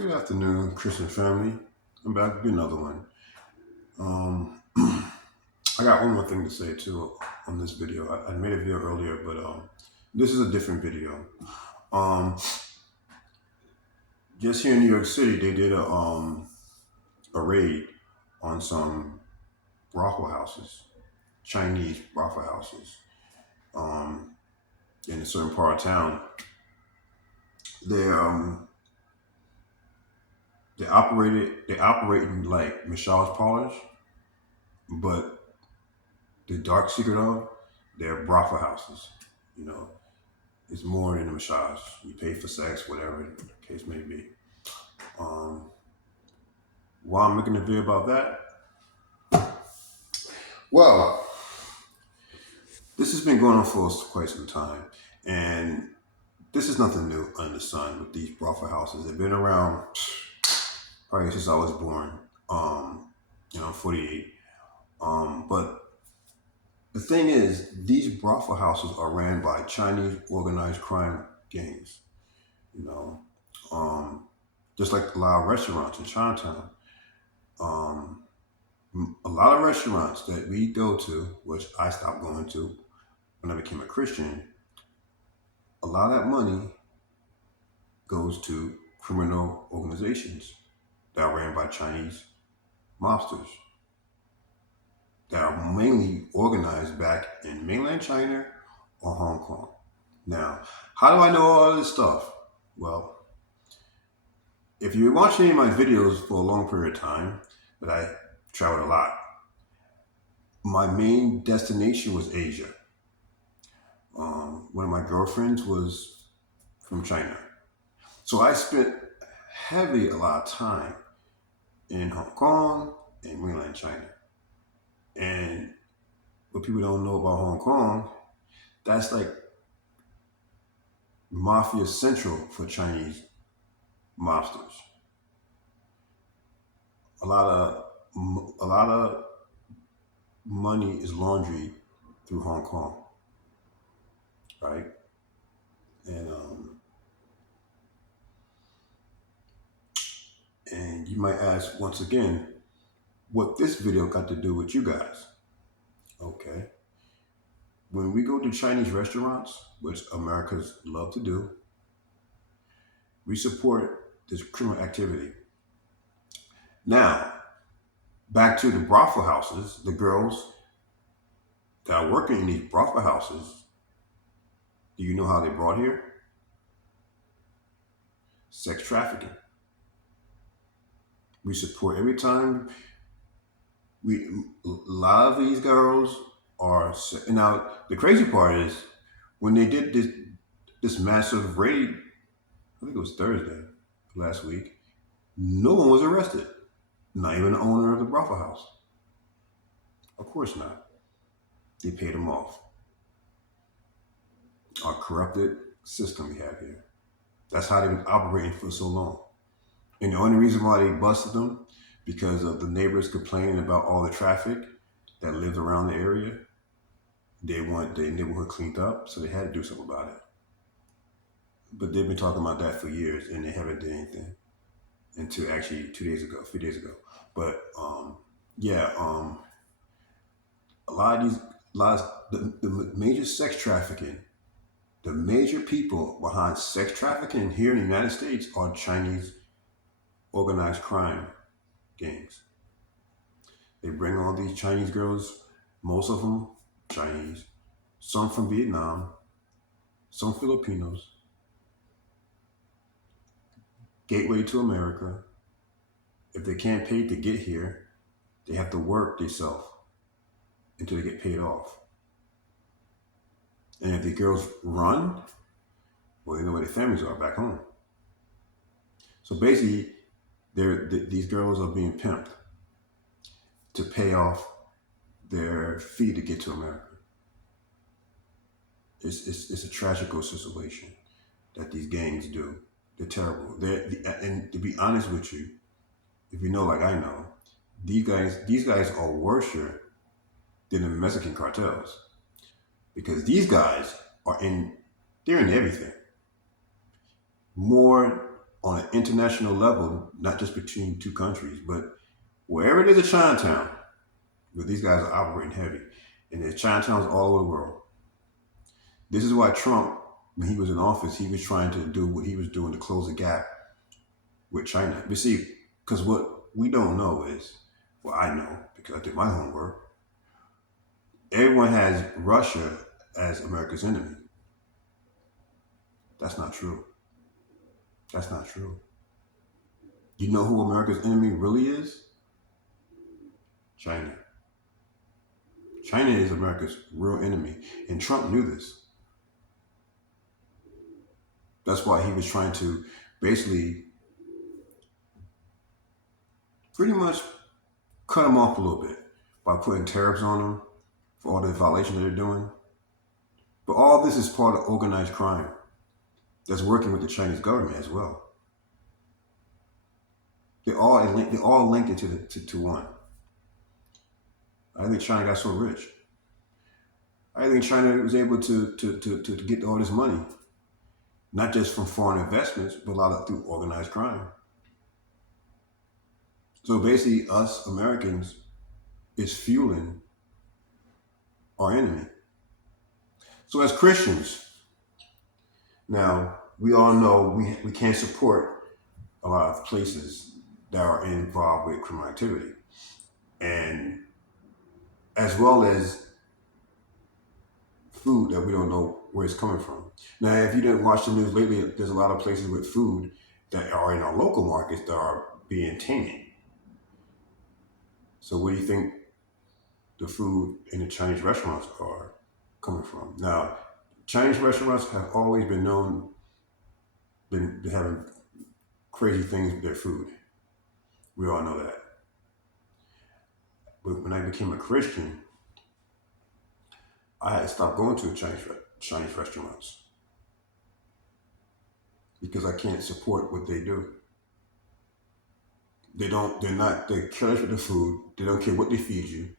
Good afternoon, Christian family. I'm back with another one. Um, I got one more thing to say too on this video. I made a video earlier, but this is a different video. Um, just here in New York City, they did a raid on some brothel houses, Chinese brothel houses, um, in a certain part of town. They operate in like massage parlors, but the dark secret of they're brothel houses. You know, it's more than a massage. You pay for sex, whatever the case may be. Um, why I'm making a video about that? Well, this has been going on for quite some time, and this is nothing new under the sun with these brothel houses. They've been around probably since I was born. I'm 48. But the thing is, these brothel houses are ran by Chinese organized crime gangs. You know, um, just like a lot of restaurants in Chinatown. Um, a lot of restaurants that we go to, which I stopped going to when I became a Christian, a lot of that money goes to criminal organizations that are ran by Chinese mobsters that are mainly organized back in mainland China or Hong Kong. Now, how do I know all this stuff? Well, if you're watching any of my videos for a long period of time, that I traveled a lot, my main destination was Asia. One of my girlfriends was from China. So I spent heavily a lot of time in Hong Kong and mainland China. And what people don't know about Hong Kong, that's like mafia central for Chinese mobsters. A lot of money is laundered through Hong Kong, right? And and you might ask once again, what this video got to do with you guys? Okay, when we go to Chinese restaurants, which Americans love to do, we support this criminal activity. Now, back to the brothel houses, the girls that are working in these brothel houses, do you know how they brought here? Sex trafficking. We support every time a lot of these girls are now the crazy part is when they did this massive raid, I think it was Thursday last week, no one was arrested. Not even the owner of the brothel house. Of course not. They paid them off. Our corrupted system we have here. That's how they've been operating for so long. And the only reason why they busted them because of the neighbors complaining about all the traffic that lived around the area. They want their neighborhood cleaned up, so they had to do something about it. But they've been talking about that for years, and they haven't done anything until actually 2 days ago, a few days ago. But yeah, a lot of these, lots the major sex trafficking, the major people behind sex trafficking here in the United States are Chinese organized crime gangs. They bring all these Chinese girls, most of them Chinese, some from Vietnam, some Filipinos, gateway to America. If they can't pay to get here, they have to work themselves until they get paid off. And if the girls run, well, they know where their families are back home. So basically, these girls are being pimped to pay off their fee to get to America. It's a tragical situation that these gangs do. They're terrible. And to be honest with you, if you know like I know, these guys are worse than the Mexican cartels because these guys they're in everything more. on an international level, not just between two countries, but wherever there's a Chinatown, where these guys are operating heavy, and there's Chinatowns all over the world. This is why Trump, when he was in office, he was trying to do what he was doing to close the gap with China. You see, because what we don't know is, well, I know because I did my homework. Everyone has Russia as America's enemy. That's not true. That's not true. You know who America's enemy really is? China. China is America's real enemy. And Trump knew this. That's why he was trying to basically pretty much cut them off a little bit by putting tariffs on them for all the violations that they're doing. But all this is part of organized crime that's working with the Chinese government as well. They all linked it to one. I think China got so rich. I think China was able to get all this money, not just from foreign investments, but a lot of through organized crime. So basically, us Americans is fueling our enemy. So as Christians, now we all know we can't support a lot of places that are involved with criminal activity, and as well as food that we don't know where it's coming from. Now, if you didn't watch the news lately, there's a lot of places with food that are in our local markets that are being tainted. So where do you think the food in the Chinese restaurants are coming from? Now, Chinese restaurants have always been known been having crazy things with their food. We all know that. But when I became a Christian, I had to stop going to Chinese restaurants because I can't support what they do. They're careless with the food. They don't care what they feed you.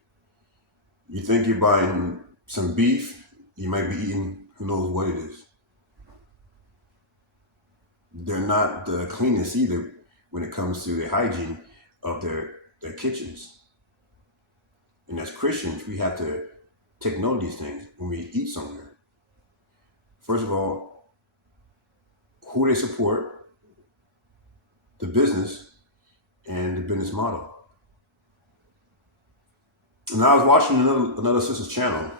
You think you're buying some beef, you might be eating who knows what it is. They're not the cleanest either when it comes to the hygiene of their kitchens. And as Christians, we have to take note of these things when we eat somewhere. First of all, who they support, the business, and the business model. And I was watching another sister's channel.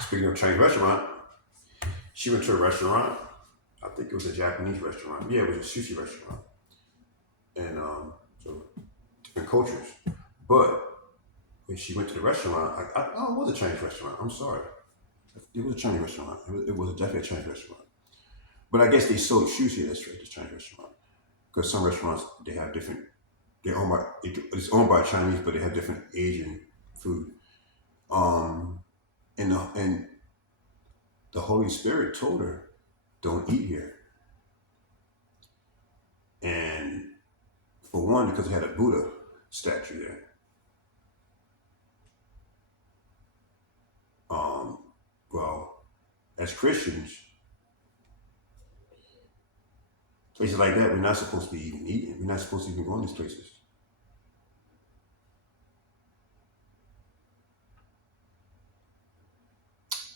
Speaking of Chinese restaurant, she went to a restaurant. I think it was a Japanese restaurant. Yeah, it was a sushi restaurant. And so different cultures. But when she went to the restaurant, oh, it was a Chinese restaurant. I'm sorry. It was a Chinese restaurant. It was definitely a Chinese restaurant. But I guess they sold sushi at this Chinese restaurant. Because some restaurants, they have different, it's owned by Chinese, but they have different Asian food. And the Holy Spirit told her, don't eat here. And for one, because they had a Buddha statue there. Well, as Christians, places like that, we're not supposed to be even eating. We're not supposed to even go in these places.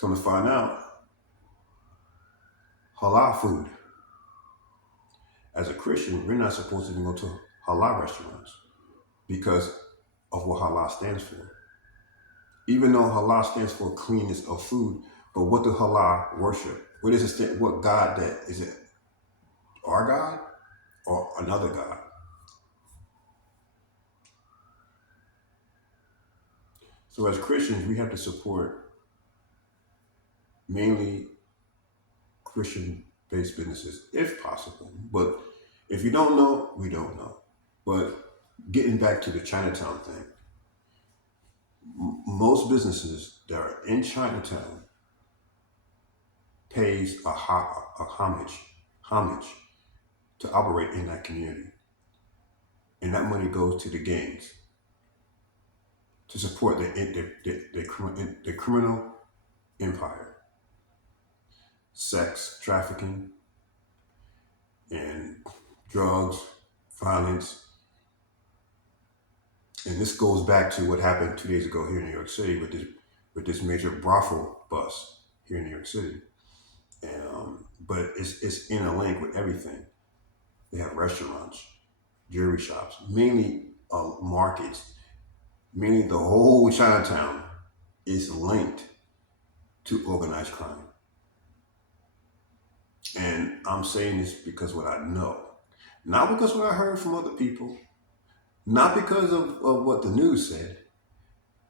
Come to find out, halal food. As a Christian, we're not supposed to even go to halal restaurants because of what halal stands for. Even though halal stands for cleanness of food, but what do halal worship? What is it stand? What God that is it? Our God or another God? So as Christians, we have to support mainly Christian-based businesses, if possible. But if you don't know, we don't know. But getting back to the Chinatown thing, most businesses that are in Chinatown pays a homage to operate in that community, and that money goes to the gangs to support the criminal empire, sex trafficking, and drugs, violence. And this goes back to what happened 2 days ago here in New York City with this major brothel bust here in New York City. And but it's interlinked with everything. They have restaurants, jewelry shops, mainly markets, meaning the whole Chinatown is linked to organized crime. And I'm saying this because what I know, not because what I heard from other people, not because of what the news said,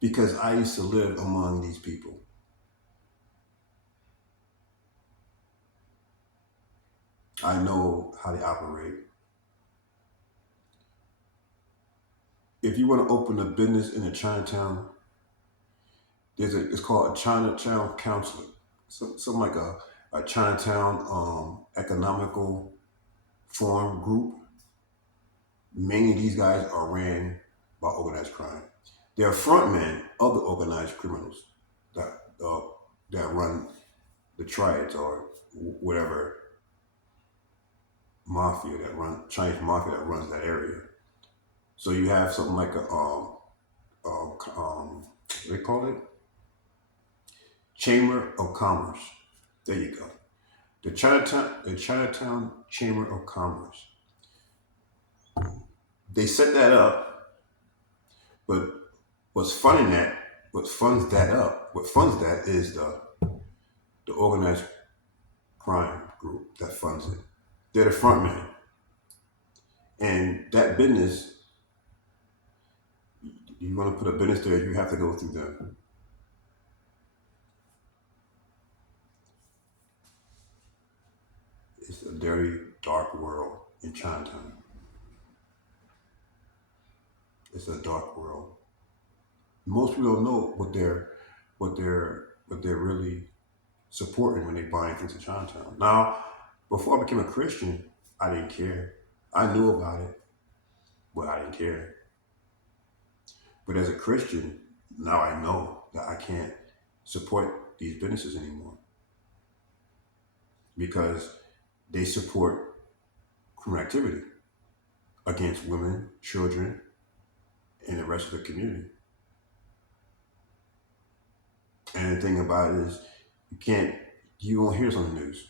because I used to live among these people. I know how they operate. If you want to open a business in a Chinatown, it's called a Chinatown counselor, something like a Chinatown economical forum group. Many of these guys are ran by organized crime. They're frontmen of the organized criminals that uh, that run the triads or whatever mafia that run Chinese mafia that runs that area. So you have something like what they call it, Chamber of Commerce. There you go. The Chinatown Chamber of Commerce. They set that up, but what's funny that what funds that is the organized crime group that funds it. They're the front man. And that business, you want to put a business there, you have to go through them. It's a dirty, dark world in Chinatown. It's a dark world. Most people don't know what they're really supporting when they buy things in Chinatown. Now, before I became a Christian, I didn't care. I knew about it, but I didn't care. But as a Christian, now I know that I can't support these businesses anymore because they support criminal activity against women, children, and the rest of the community. And the thing about it is, you can't, you won't hear this on the news.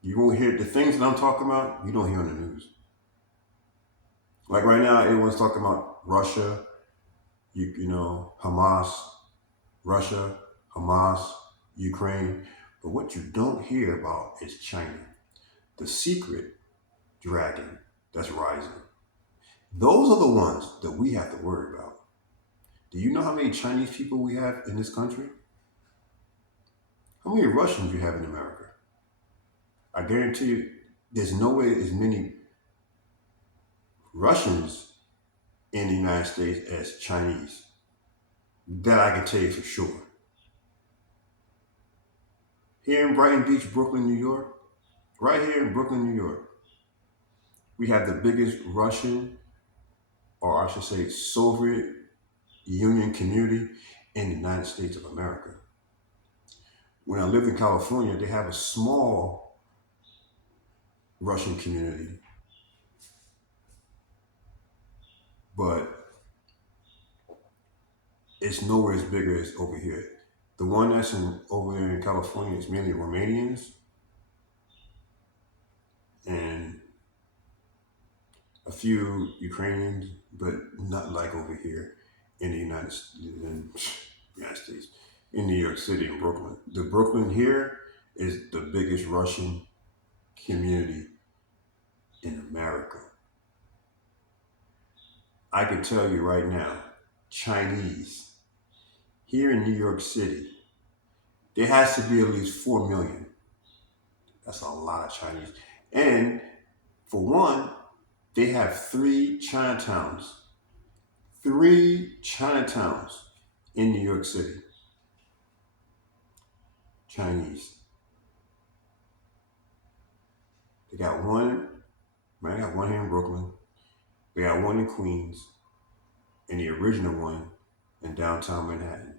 You won't hear the things that I'm talking about. You don't hear on the news. Like right now, everyone's talking about Russia, Hamas, Russia, Hamas, Ukraine. But what you don't hear about is China, the secret dragon that's rising. Those are the ones that we have to worry about. Do you know how many Chinese people we have in this country? How many Russians you have in America? I guarantee you, there's no way as many Russians in the United States as Chinese. That I can tell you for sure. Here in Brighton Beach, Brooklyn, New York, right here in Brooklyn, New York, we have the biggest Russian, or I should say Soviet Union community in the United States of America. When I lived in California, they have a small Russian community, but it's nowhere as big as over here. The one that's over there in California is mainly Romanians and a few Ukrainians, but not like over here in the United States, in New York City and Brooklyn. The Brooklyn here is the biggest Russian community in America. I can tell you right now, Chinese here in New York City, there has to be at least 4 million. That's a lot of Chinese. And for one, they have three Chinatowns in New York City. Chinese. They got one, man, they got one here in Brooklyn. They got one in Queens, and the original one in downtown Manhattan.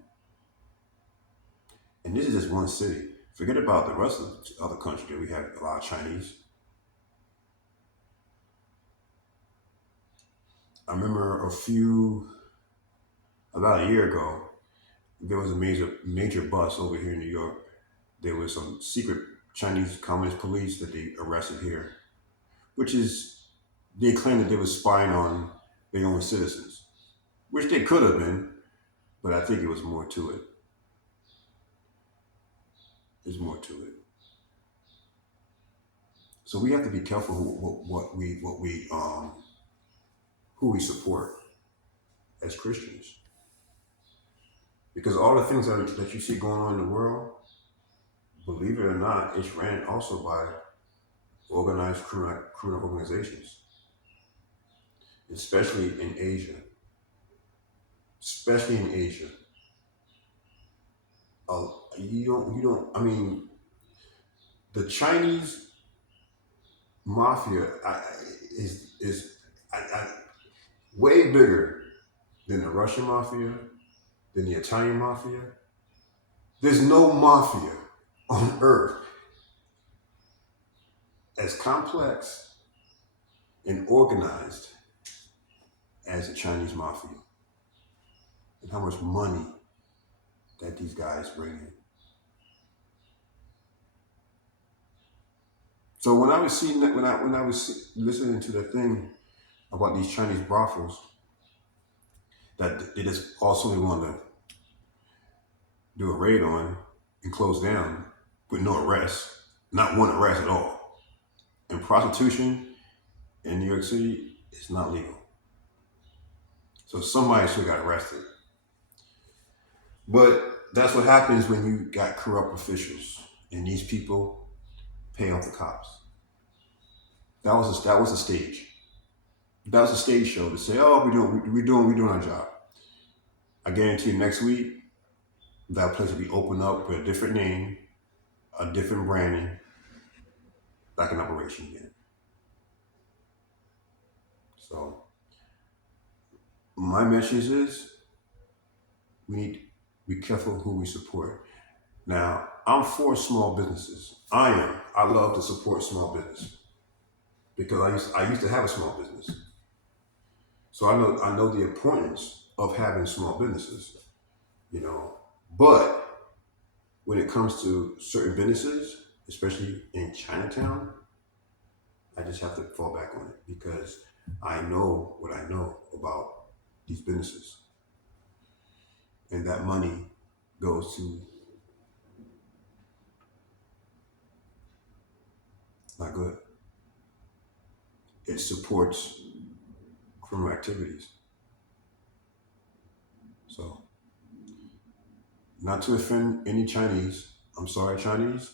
And this is just one city. Forget about the rest of the other country that we have a lot of Chinese. I remember about a year ago, there was a major bust over here in New York. There was some secret Chinese Communist police that they arrested here, which is they claimed that they were spying on their own citizens, which they could have been, but I think it was more to it. There's more to it. So we have to be careful who we support as Christians, because all the things that you see going on in the world, believe it or not, it's ran also by organized criminal organizations, especially in Asia. Especially in Asia, you don't. I mean, the Chinese mafia is way bigger than the Russian mafia, than the Italian mafia. There's no mafia on earth as complex and organized as the Chinese mafia, and how much money that these guys bring in. So when I was seeing that, when I was listening to the thing about these Chinese brothels that they just also want to do a raid on and close down with no arrest, not one arrest at all. And prostitution in New York City is not legal. So somebody should got arrested. But that's what happens when you got corrupt officials and these people pay off the cops. That was a stage. That was a stage show to say, oh, we're doing our job. I guarantee you next week that place will be opened up with a different name, a different branding, like an operation again. So my message is we need to be careful who we support. Now, I'm for small businesses. I am. I love to support small business because I used to have a small business. So I know the importance of having small businesses, you know. But when it comes to certain businesses, especially in Chinatown, I just have to fall back on it because I know what I know about these businesses. And that money goes to not good. It supports criminal activities. So, not to offend any Chinese. I'm sorry, Chinese.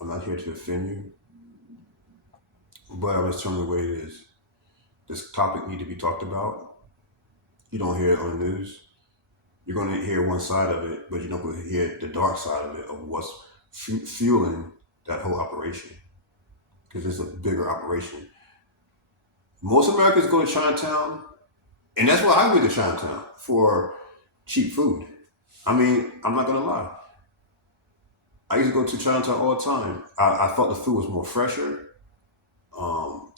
I'm not here to offend you. But I was telling you the way it is. This topic need to be talked about. You don't hear it on the news. You're going to hear one side of it, but you're not going to hear the dark side of it, of what's fueling that whole operation. Because it's a bigger operation. Most Americans go to Chinatown, and that's why I went to Chinatown, for cheap food. I mean, I'm not going to lie. I used to go to Chinatown all the time. I thought the food was more fresher,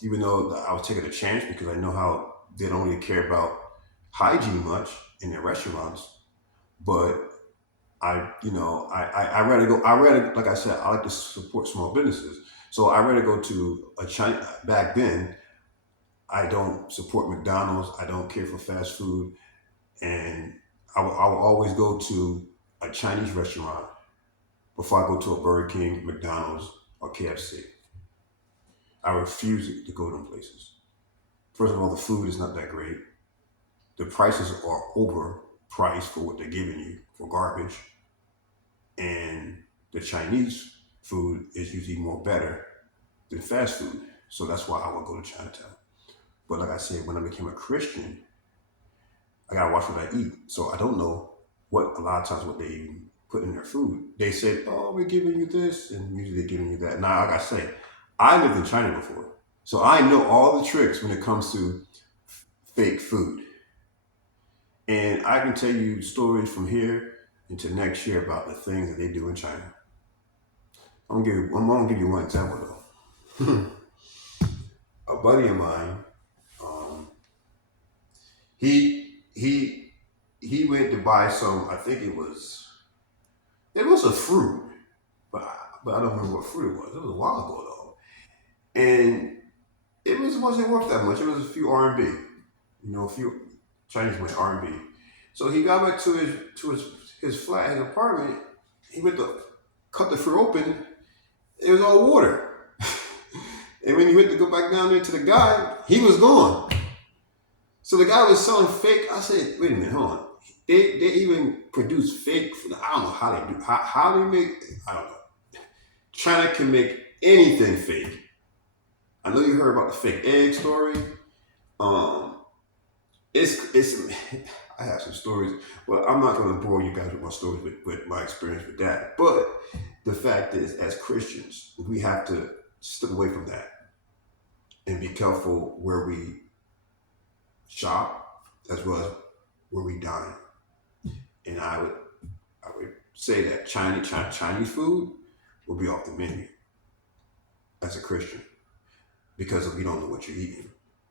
even though I was taking a chance because I know how they don't really care about hygiene much in their restaurants. But I rather go. Like I said, I like to support small businesses. So I rather go to a China. Back then, I don't support McDonald's. I don't care for fast food, and I will always go to a Chinese restaurant before I go to a Burger King, McDonald's, or KFC. I refuse to go to them places. First of all, the food is not that great. The prices are overpriced for what they're giving you for garbage. And the Chinese food is usually more better than fast food. So that's why I would go to Chinatown. But like I said, when I became a Christian, I gotta watch what I eat. So I don't know what a lot of times what they even put in their food. They said, oh, we're giving you this, and usually they're giving you that. Now, like I say, I lived in China before. So I know all the tricks when it comes to fake food. And I can tell you stories from here into next year about the things that they do in China. I'm gonna give you one example though. A buddy of mine, um, He went to buy some. I think it was a fruit, but I don't remember what fruit it was. It was a while ago though, and wasn't worth that much. It was a few RMB, a few Chinese money RMB. So he got back to his flat, his apartment. He went to cut the fruit open. It was all water. And when he went to go back down there to the guy, he was gone. So the guy was selling fake. I said, wait a minute, hold on. They even produce fake. I don't know how they do. How they make. I don't know. China can make anything fake. I know you heard about the fake egg story. Um, it's. I have some stories. Well, I'm not going to bore you guys with my stories with my experience with that. But the fact is, as Christians, we have to step away from that and be careful where we shop as well as where we dine. And I would say that Chinese food will be off the menu as a Christian because you don't know what you're eating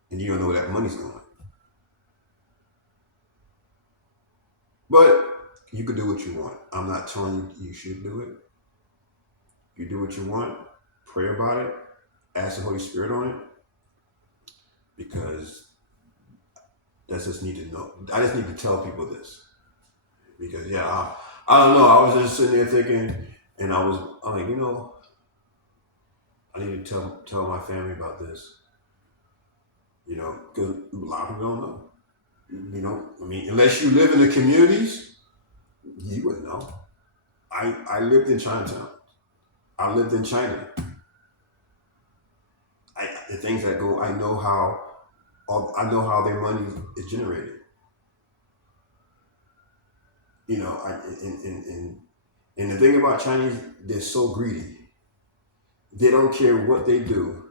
and you don't know where that money's going. But you can do what you want. I'm not telling you should do it. You do what you want, pray about it, ask the Holy Spirit on it, because I just need to know. I just need to tell people this. Because I don't know. I was just sitting there thinking, and I'm like, I need to tell my family about this. Because a lot of people don't know. Unless you live in the communities, you wouldn't know. I lived in Chinatown. I lived in China. The things that go, I know how their money is generated. And the thing about Chinese, they're so greedy. They don't care what they do,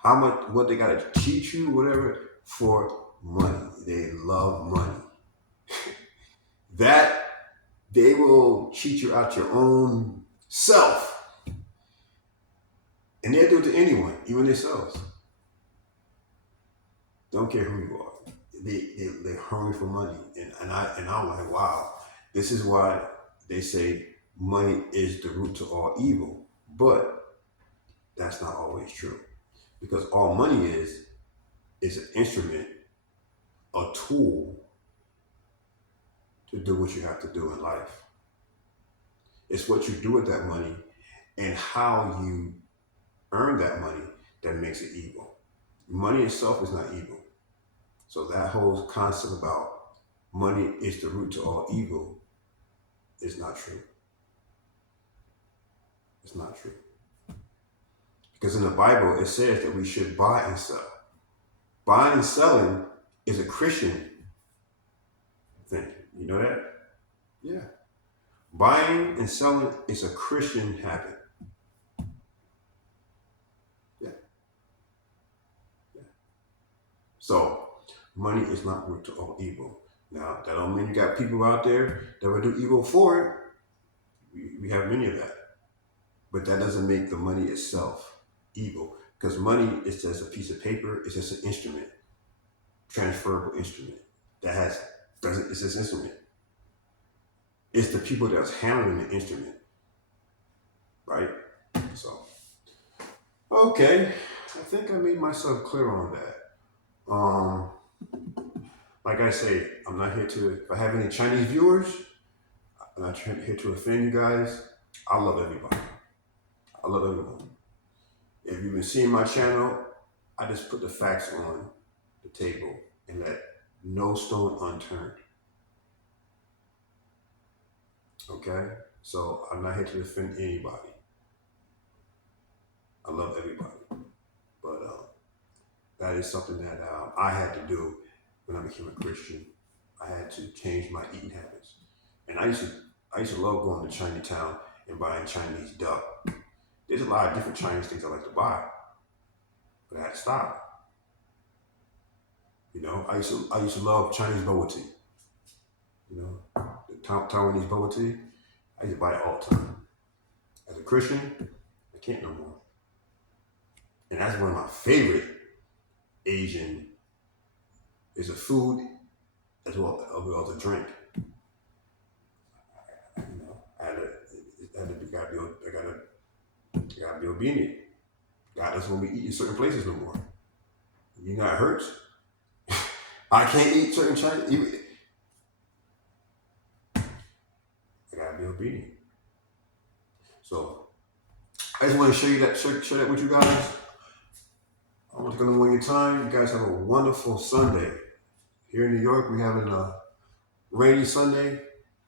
how much, what they gotta cheat you, whatever, for money. They love money. That they will cheat you out your own self, and they'll do it to anyone, even themselves. Don't care who you are. They're hungry for money, and I'm like, wow, this is why they say money is the root to all evil, but that's not always true, because all money is an instrument, a tool to do what you have to do in life. It's what you do with that money and how you earn that money that makes it evil. Money itself is not evil. So that whole concept about money is the root to all evil is not true. It's not true. Because in the Bible, it says that we should buy and sell. Buying and selling is a Christian thing. You know that? Yeah. Buying and selling is a Christian habit. Yeah. So money is not root to all evil. Now, that don't mean you got people out there that will do evil for it. We have many of that. But that doesn't make the money itself evil. Because money is just a piece of paper, it's just an instrument, transferable instrument. It's this instrument. It's the people that's handling the instrument. Right? So, okay. I think I made myself clear on that. Like I say, I'm not here to, if I have any Chinese viewers, I'm not here to offend you guys. I love everybody. I love everyone. If you've been seeing my channel, I just put the facts on the table and let no stone unturned. Okay? So I'm not here to defend anybody. I love everybody. But that is something that I had to do when I became a Christian. I had to change my eating habits. And I used to love going to Chinatown and buying Chinese duck. There's a lot of different Chinese things I like to buy, but I had to stop. I used to love Chinese bubble tea. The Taiwanese bubble tea. I used to buy it all the time. As a Christian, I can't no more. And that's one of my favorite Asian is a food as well as a drink. You know, I gotta be obedient. God doesn't want me eat in certain places no more. You know, it hurts. I can't eat certain Chinese. I gotta be obedient. So I just want to share that with you guys. I want to go one your time. You guys have a wonderful Sunday. Here in New York, we're having a rainy Sunday,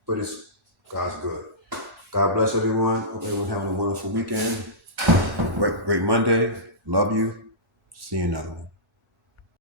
but it's God's good. God bless everyone. Hope everyone having a wonderful weekend. Great Monday. Love you. See you another one.